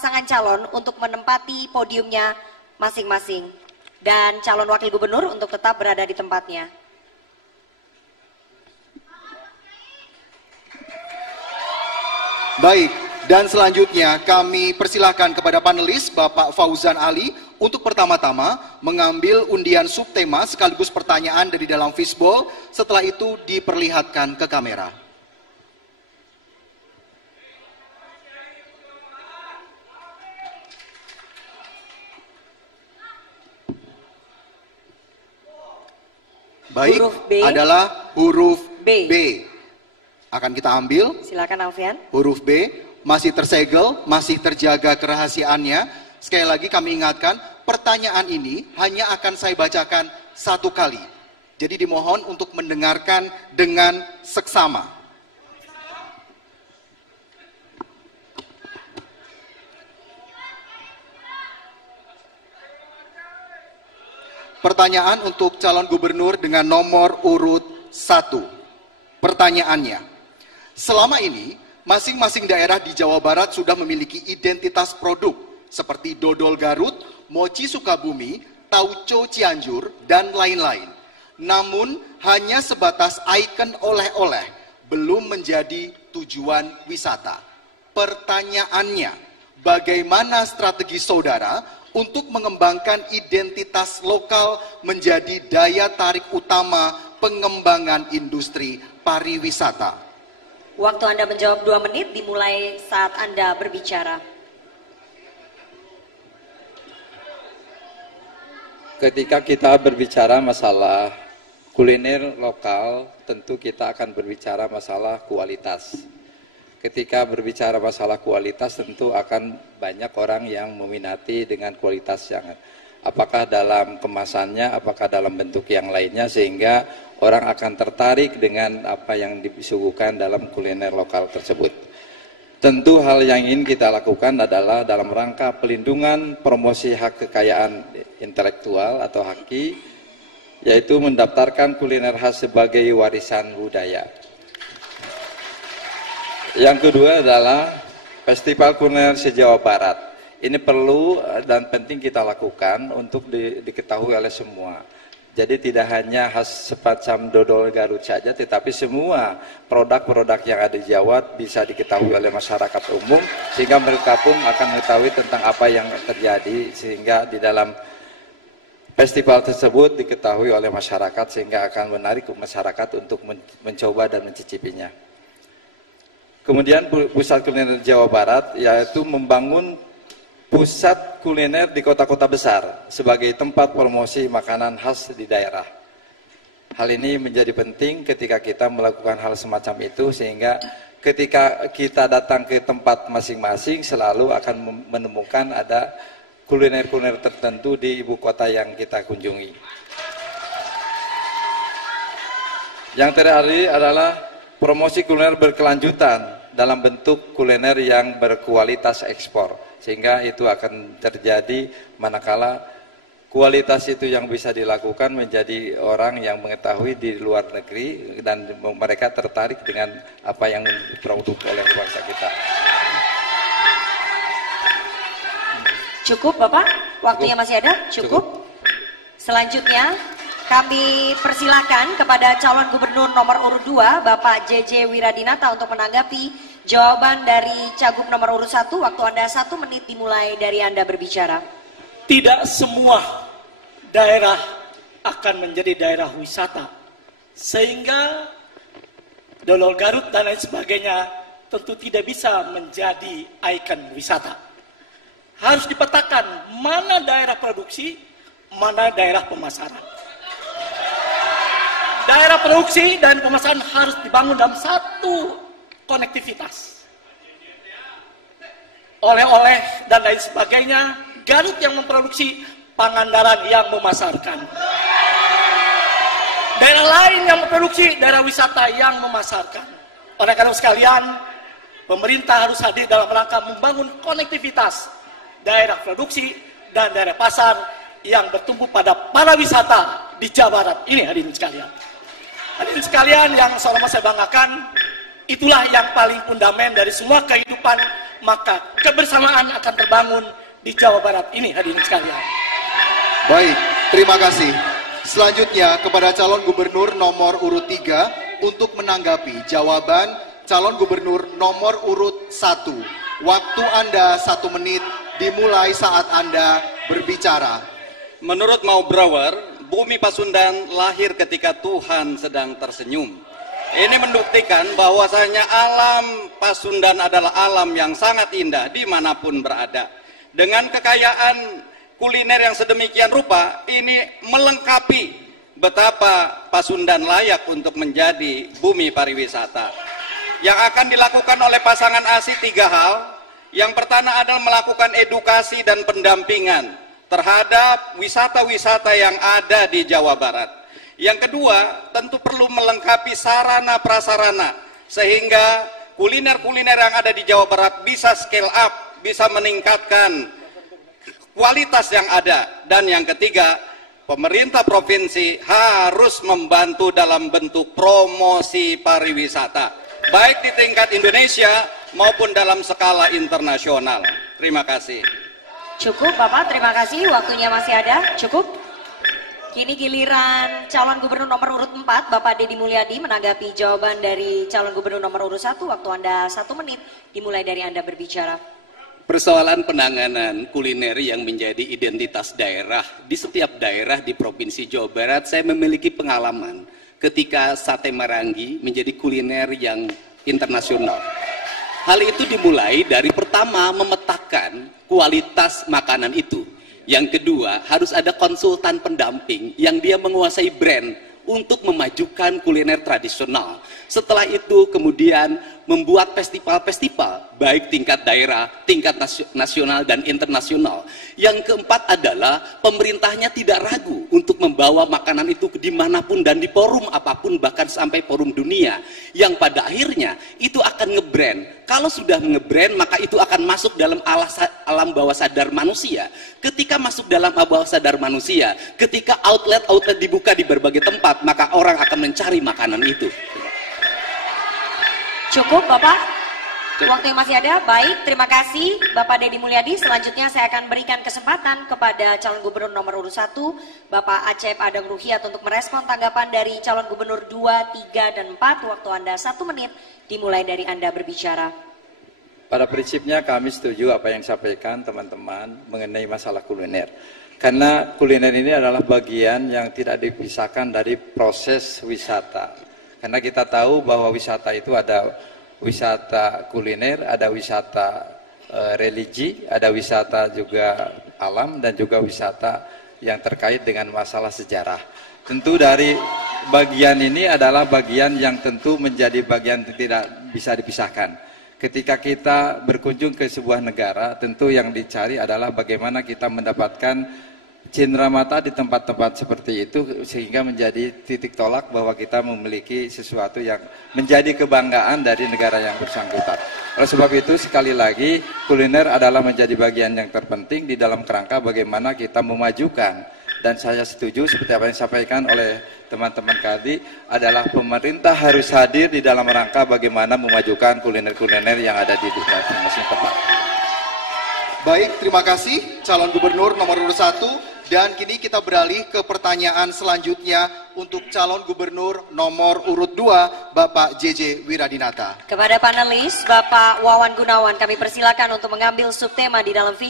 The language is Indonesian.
pasangan calon untuk menempati podiumnya masing-masing. Dan calon wakil gubernur untuk tetap berada di tempatnya. Baik, dan selanjutnya kami persilahkan kepada panelis Bapak Fauzan Ali untuk pertama-tama mengambil undian subtema sekaligus pertanyaan dari dalam fishbowl, setelah itu diperlihatkan ke kamera. Baik, huruf B adalah huruf B. B. Akan kita ambil. Silakan Alfian. Huruf B masih tersegel, masih terjaga kerahasiaannya. Sekali lagi kami ingatkan, pertanyaan ini hanya akan saya bacakan satu kali. Jadi dimohon untuk mendengarkan dengan seksama. Pertanyaan untuk calon gubernur dengan nomor urut 1. Pertanyaannya, selama ini masing-masing daerah di Jawa Barat sudah memiliki identitas produk seperti dodol Garut, mochi Sukabumi, tauco Cianjur, dan lain-lain. Namun hanya sebatas ikon oleh-oleh, belum menjadi tujuan wisata. Pertanyaannya, bagaimana strategi saudara untuk mengembangkan identitas lokal menjadi daya tarik utama pengembangan industri pariwisata? Waktu Anda menjawab 2 menit dimulai saat Anda berbicara. Ketika kita berbicara masalah kuliner lokal, tentu kita akan berbicara masalah kualitas. Ketika berbicara masalah kualitas, tentu akan banyak orang yang meminati dengan kualitas yang apakah dalam kemasannya, apakah dalam bentuk yang lainnya, sehingga orang akan tertarik dengan apa yang disuguhkan dalam kuliner lokal tersebut. Tentu hal yang ingin kita lakukan adalah dalam rangka pelindungan promosi hak kekayaan intelektual atau HAKI, yaitu mendaftarkan kuliner khas sebagai warisan budaya. Yang kedua adalah Festival Kuliner se-Jawa Barat. Ini perlu dan penting kita lakukan untuk diketahui oleh semua. Jadi tidak hanya khas semacam dodol Garut saja, tetapi semua produk-produk yang ada di Jawa bisa diketahui oleh masyarakat umum, sehingga mereka pun akan mengetahui tentang apa yang terjadi, sehingga di dalam festival tersebut diketahui oleh masyarakat, sehingga akan menarik masyarakat untuk mencoba dan mencicipinya. Kemudian pusat kuliner Jawa Barat, yaitu membangun pusat kuliner di kota-kota besar sebagai tempat promosi makanan khas di daerah. Hal ini menjadi penting ketika kita melakukan hal semacam itu, sehingga ketika kita datang ke tempat masing-masing selalu akan menemukan ada kuliner-kuliner tertentu di ibu kota yang kita kunjungi. Yang terakhir adalah promosi kuliner berkelanjutan dalam bentuk kuliner yang berkualitas ekspor, sehingga itu akan terjadi manakala kualitas itu yang bisa dilakukan menjadi orang yang mengetahui di luar negeri dan mereka tertarik dengan apa yang diproduk oleh bangsa kita. Cukup Bapak? Waktunya masih ada? Cukup? Selanjutnya kami persilakan kepada calon gubernur nomor urut 2 Bapak JJ Wiradinata untuk menanggapi jawaban dari cagup nomor urut 1. Waktu Anda 1 menit dimulai dari Anda berbicara. Tidak semua daerah akan menjadi daerah wisata, sehingga dodol Garut dan lain sebagainya tentu tidak bisa menjadi ikon wisata. Harus dipetakan mana daerah produksi, mana daerah pemasaran. Daerah produksi dan pemasaran harus dibangun dalam satu konektivitas. Oleh-oleh dan lain sebagainya, Garut yang memproduksi, Pangandaran yang memasarkan. Daerah lain yang memproduksi, daerah wisata yang memasarkan. Oleh karena sekalian, pemerintah harus hadir dalam rangka membangun konektivitas daerah produksi dan daerah pasar yang bertumbuh pada pariwisata di Jawa Barat. Ini hadirin sekalian. Hadirin sekalian yang saya banggakan, itulah yang paling fundament dari semua kehidupan maka kebersamaan akan terbangun di Jawa Barat ini, hadirin sekalian. Baik, terima kasih. Selanjutnya kepada calon gubernur nomor urut 3 untuk menanggapi jawaban calon gubernur nomor urut 1. Waktu Anda 1 menit dimulai saat Anda berbicara. Menurut Maubrower, bumi Pasundan lahir ketika Tuhan sedang tersenyum. Ini membuktikan bahwasanya alam Pasundan adalah alam yang sangat indah dimanapun berada. Dengan kekayaan kuliner yang sedemikian rupa, ini melengkapi betapa Pasundan layak untuk menjadi bumi pariwisata. Yang akan dilakukan oleh pasangan ASI 3 hal. Yang pertama adalah melakukan edukasi dan pendampingan terhadap wisata-wisata yang ada di Jawa Barat. Yang kedua, tentu perlu melengkapi sarana prasarana sehingga kuliner-kuliner yang ada di Jawa Barat bisa scale up, bisa meningkatkan kualitas yang ada. Dan yang ketiga, pemerintah provinsi harus membantu dalam bentuk promosi pariwisata, baik di tingkat Indonesia maupun dalam skala internasional. Terima kasih. Cukup Bapak, terima kasih. Waktunya masih ada, cukup. Kini giliran calon gubernur nomor urut 4, Bapak Deddy Mulyadi menanggapi jawaban dari calon gubernur nomor urut 1. Waktu Anda 1 menit, dimulai dari Anda berbicara. Persoalan penanganan kuliner yang menjadi identitas daerah di setiap daerah di Provinsi Jawa Barat, saya memiliki pengalaman ketika sate marangi menjadi kuliner yang internasional. Hal itu dimulai dari pertama memetakan kualitas makanan itu. Yang kedua, harus ada konsultan pendamping yang dia menguasai brand untuk memajukan kuliner tradisional. Setelah itu kemudian membuat festival-festival, baik tingkat daerah, tingkat nasional dan internasional. Yang keempat adalah pemerintahnya tidak ragu untuk membawa makanan itu ke dimanapun dan di forum apapun, bahkan sampai forum dunia. Yang pada akhirnya itu akan ngebrand. Kalau sudah ngebrand, maka itu akan masuk dalam alam bawah sadar manusia. Ketika masuk dalam bawah sadar manusia, ketika outlet-outlet dibuka di berbagai tempat, maka orang akan mencari makanan itu. Cukup Bapak, waktu yang masih ada. Baik, terima kasih Bapak Deddy Mulyadi. Selanjutnya saya akan berikan kesempatan kepada calon gubernur nomor urut 1, Bapak Acep Adang Ruhiat, untuk merespon tanggapan dari calon gubernur 2, 3, dan 4. Waktu Anda 1 menit, dimulai dari Anda berbicara. Pada prinsipnya kami setuju apa yang disampaikan teman-teman mengenai masalah kuliner. Karena kuliner ini adalah bagian yang tidak dipisahkan dari proses wisata. Karena kita tahu bahwa wisata itu ada wisata kuliner, ada wisata religi, ada wisata juga alam, dan juga wisata yang terkait dengan masalah sejarah. Tentu dari bagian ini adalah bagian yang tentu menjadi bagian yang tidak bisa dipisahkan. Ketika kita berkunjung ke sebuah negara, tentu yang dicari adalah bagaimana kita mendapatkan cindera mata di tempat-tempat seperti itu, sehingga menjadi titik tolak bahwa kita memiliki sesuatu yang menjadi kebanggaan dari negara yang bersangkutan. Oleh sebab itu, sekali lagi, kuliner adalah menjadi bagian yang terpenting di dalam kerangka bagaimana kita memajukan. Dan saya setuju seperti apa yang disampaikan oleh teman-teman tadi, adalah pemerintah harus hadir di dalam rangka bagaimana memajukan kuliner-kuliner yang ada di masing-masing tempat. Baik, terima kasih calon gubernur nomor urut 1. Dan kini kita beralih ke pertanyaan selanjutnya untuk calon gubernur nomor urut 2, Bapak JJ Wiradinata. Kepada panelis, Bapak Wawan Gunawan, kami persilakan untuk mengambil subtema di dalam visi